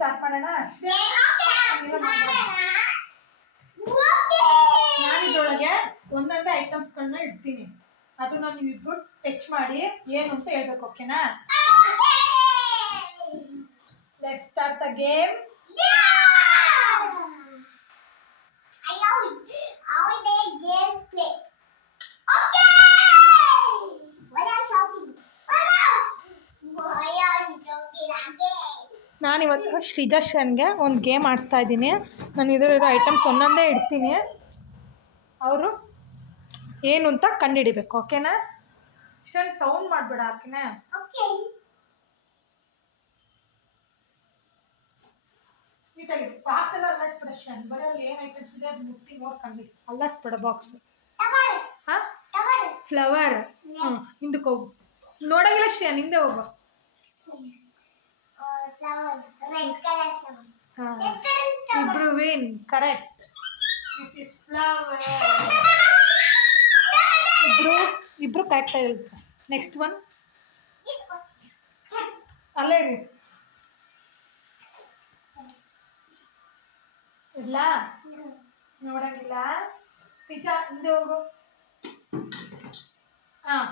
Start ಮಾಡೋಣ. ನಾನಿದ್ರೊಳಗೆ ಒಂದೊಂದೇ ಐಟಮ್ಸ್ಗಳನ್ನ ಇಡ್ತೀನಿ. ಅದನ್ನ ನೀವಿಬ್ರು ಟಚ್ ಮಾಡಿ ಏನು ಅಂತ ಹೇಳ್ಬೇಕು. ಓಕೆನಾ? Let's start the game. ನಾನಿವತ್ತು ಶ್ರೀಜಾಶ್ರನ್ಗೆ ಒಂದು ಗೇಮ್ ಆಡಿಸ್ತಾ ಇದ್ದೀನಿ. ನಾನು ಇದರಲ್ಲಿರೋ ಐಟಮ್ಸ್ ಒಂದೊಂದೇ ಇಡ್ತೀನಿ. ಅವರು ಏನು ಅಂತ ಕಂಡುಹಿಡಿಬೇಕು. ಓಕೆನಾ? ಶ್ರೇನ್ ಸೌಂಡ್ ಮಾಡಬೇಡ. ಓಕೆನಾ? ನೀಟಾಗಿ ಬಾಕ್ಸ್ ಎಲ್ಲ ಅಲ್ಲಾಡಿಸ್ಬೇಡ ಶ್ರೇನ್. ಬರೀ ಅಲ್ಲಿ ಏನು ಐಟಮ್ಸ್ ಇದೆ ಅದು ಮುಟ್ಟಿ ನೋಡ್ಕೊಂಡು ಅಲ್ಲಾಡಿಸ್ಬೇಡ ಬಾಕ್ಸ್. ಹಾಂ, ಫ್ಲವರ್. ಹಿಂದಕ್ಕೆ ಹೋಗು. ನೋಡಂಗಿಲ್ಲ ಶ್ರೇನ್, ಹಿಂದೆ ಹೋಗು. ಇಬ್ರು win. Correct. This is flower. ಇಬ್ರು ಕರೆಕ್ಟಾಗಿ ಹೇಳ್ತಾರೆ. Next one. ಅಲ್ಲೇ ಇರಿ. ಇಲ್ಲ ನೋಡಂಗಿಲ್ಲ. ನಿಜ, ಹಿಂದೆ ಹೋಗು. ಹಾಂ,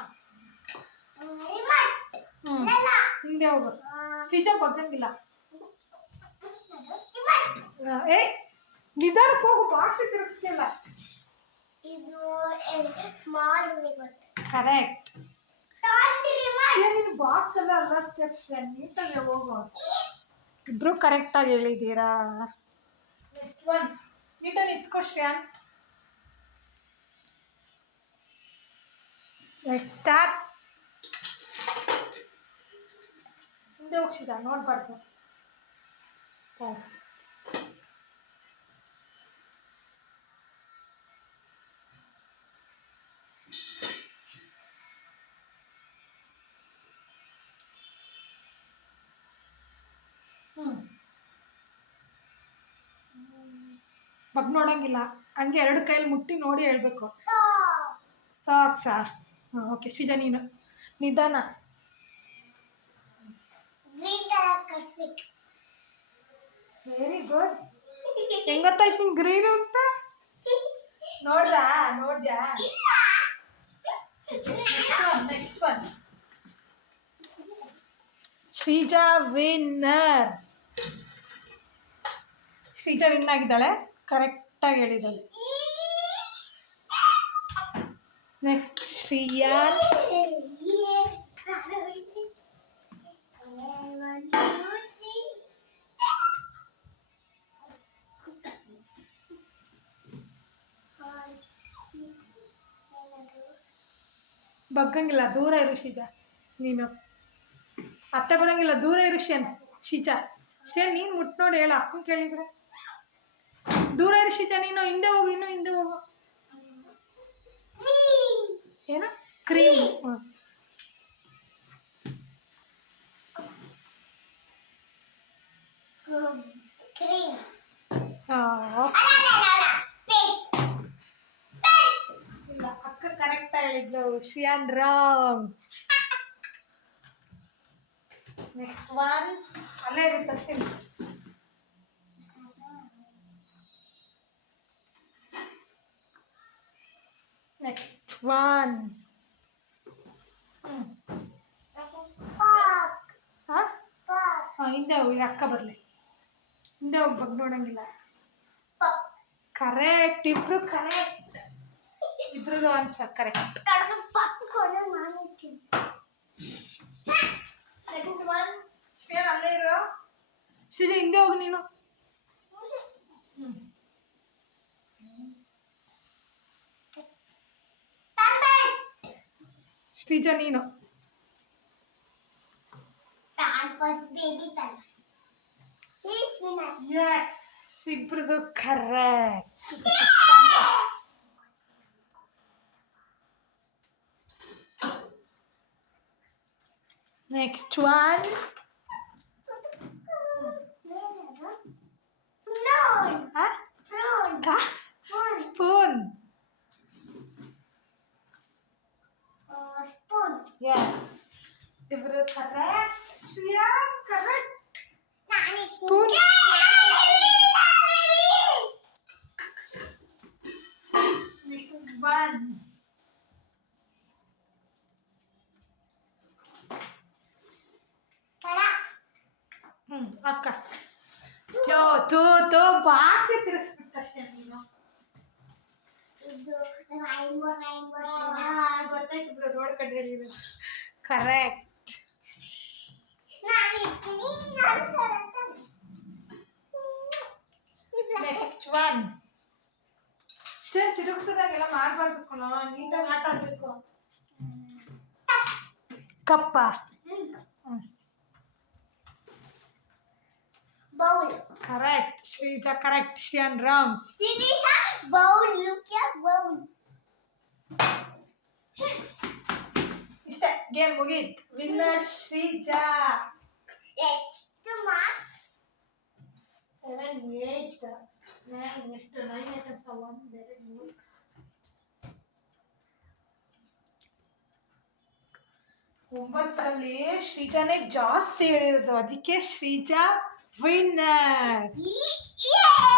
ಹಿಂದೆ ಹೋಗು. ಶ್ರೀಜಾ ಬಗ್ಗಂಗಿಲ್ಲ. ಏ ನಿಧಾನಕ್ಕೆ ಹೋಗು, ಬಾಕ್ಸ್ ತಿರುಗಿಸ್ತಿಲ್ಲ. ಕರೆಕ್ಟ್. ನೀನು ಬಾಕ್ಸ್ ಎಲ್ಲ ಅಲ್ಲಾಡಿಸ್ತೀಯ. ನೀಟಾಗಿ ಹೋಗು. ಇಬ್ರು ಕರೆಕ್ಟಾಗಿ ಹೇಳಿದ್ದೀರಾ. Next one. ನೀಟಾಗಿ ನಿಂತ್ಕೋ ಶ್ರೇಯನ್. Let's start. ಹಿಂದೆ ಹೋಗ್ಸಿದ ನೋಡ್ಬಾರ್ದು. ಬಗ್ ನೋಡಂಗಿಲ್ಲ. ಹಂಗೆ ಎರಡು ಕೈಯಲ್ಲಿ ಮುಟ್ಟಿ ನೋಡಿ ಹೇಳ್ಬೇಕು. ಸಾಕ್ಸಾ? ಹಾಂ, ಓಕೆ. ಶ್ರೀಜಾ ನೀನು ನಿಧಾನ. Very good. ಹೆಂಗ್ ಗೊತ್ತಾಯ್ತು ನಿಂಗೆ ಗ್ರೀನು ಅಂತ? ನೋಡ್ದಾ? Next one. Sreeja winner. Sreeja win ಆಗಿದ್ದಾಳೆ. ಕರೆಕ್ಟಾಗಿ ಹೇಳಿದ್ದಾಳೆ. ನೆಕ್ಸ್ಟ್ ಶ್ರೀಯಾನ್. ಬಗ್ಗಂಗಿಲ್ಲ, ದೂರ ಇರು ಶ್ರೀಜಾ. ನೀನು ಅತ್ತೆ ಬರೋಂಗಿಲ್ಲ, ದೂರ ಇರು ಶ್ರೀಜಾ. ನೀನು ಮುಟ್ಟು ನೋಡಿ ಹೇಳು. ಅಕ್ಕನ ಕೇಳಿದ್ರೆ ದೂರ ಇರು ಶ್ರೀಜಾ. ನೀನು ಹಿಂದೆ ಹೋಗು, ಇನ್ನೂ ಹಿಂದೆ ಹೋಗು. ಏನು? ಕ್ರೀಮ್. ಇಲ್ಲ, ಅಕ್ಕ ಕರೆಕ್ಟ್ ಹೇಳಿದ್ಲು. ಶ್ರೀಯಾನ್ ರಾಂಗ್. Next one. ಅಲ್ಲೇ ಇರುತ್ತೆ. Next one. ಹಿಂದೆ ಹೋಗಿ, ಅಕ್ಕ ಬರಲಿ. ಹಿಂದೆ ಹೋಗಿ, ಬಗ್ ನೋಡಂಗಿಲ್ಲ. ಕರೆಕ್ಟ್. ಇಬ್ರು ಕರೆಕ್ಟ್. ಇಬ್ರಿಗೂ answer correct. Next one. Shreyan ಅಲ್ಲೇ ಇರೋ. ಶ್ರೀಜಾ ಹಿಂದೆ ಹೋಗಿ ನೀನು. ಶ್ರೀಜಾ ನೀನು. ಎಸ್, ಇಬ್ರದು correct. Next one. Spoon. Yes. ಇಬ್ರು correct. Shreya correct. Spoon one ಅಕ್ಕ ತೋ ಬಾಕ್ಸ್ ತಿರುಗಿಸ್ಬಿಟ್ಟಷ್ಟೇ ನೀನು ಗೊತ್ತಾಯ್ತು ಬಿಡು ರೋಡ್ ಕಡೆ ಕರೆಕ್ಟ್ ನೆಕ್ಸ್ಟ್ ಒನ್ ಇಷ್ಟೇ ತಿರುಗಿಸೋದಾಗೆಲ್ಲ ಮಾಡಬಾರ್ದು ಕಣೋ ನೀಟಾಗಿ ಆಟ ಆಡಬೇಕು ಕಪ್ಪ bowl. Correct. Shrija, correct. Shian, wrong. This is a bowl. Look at bowl. Ishte game mugit. Winner Shrija. Yes. Two marks. 7, 8, 9. Next 9 items are one. There is no. ಒಂಬತ್ತರಲ್ಲಿ ಶ್ರೀಜಾನೇ ಜಾಸ್ತಿ ಹೇಳಿರೋದು ಅದಕ್ಕೆ ಶ್ರೀಜಾ ವಿನ್ನರ್. Yeah.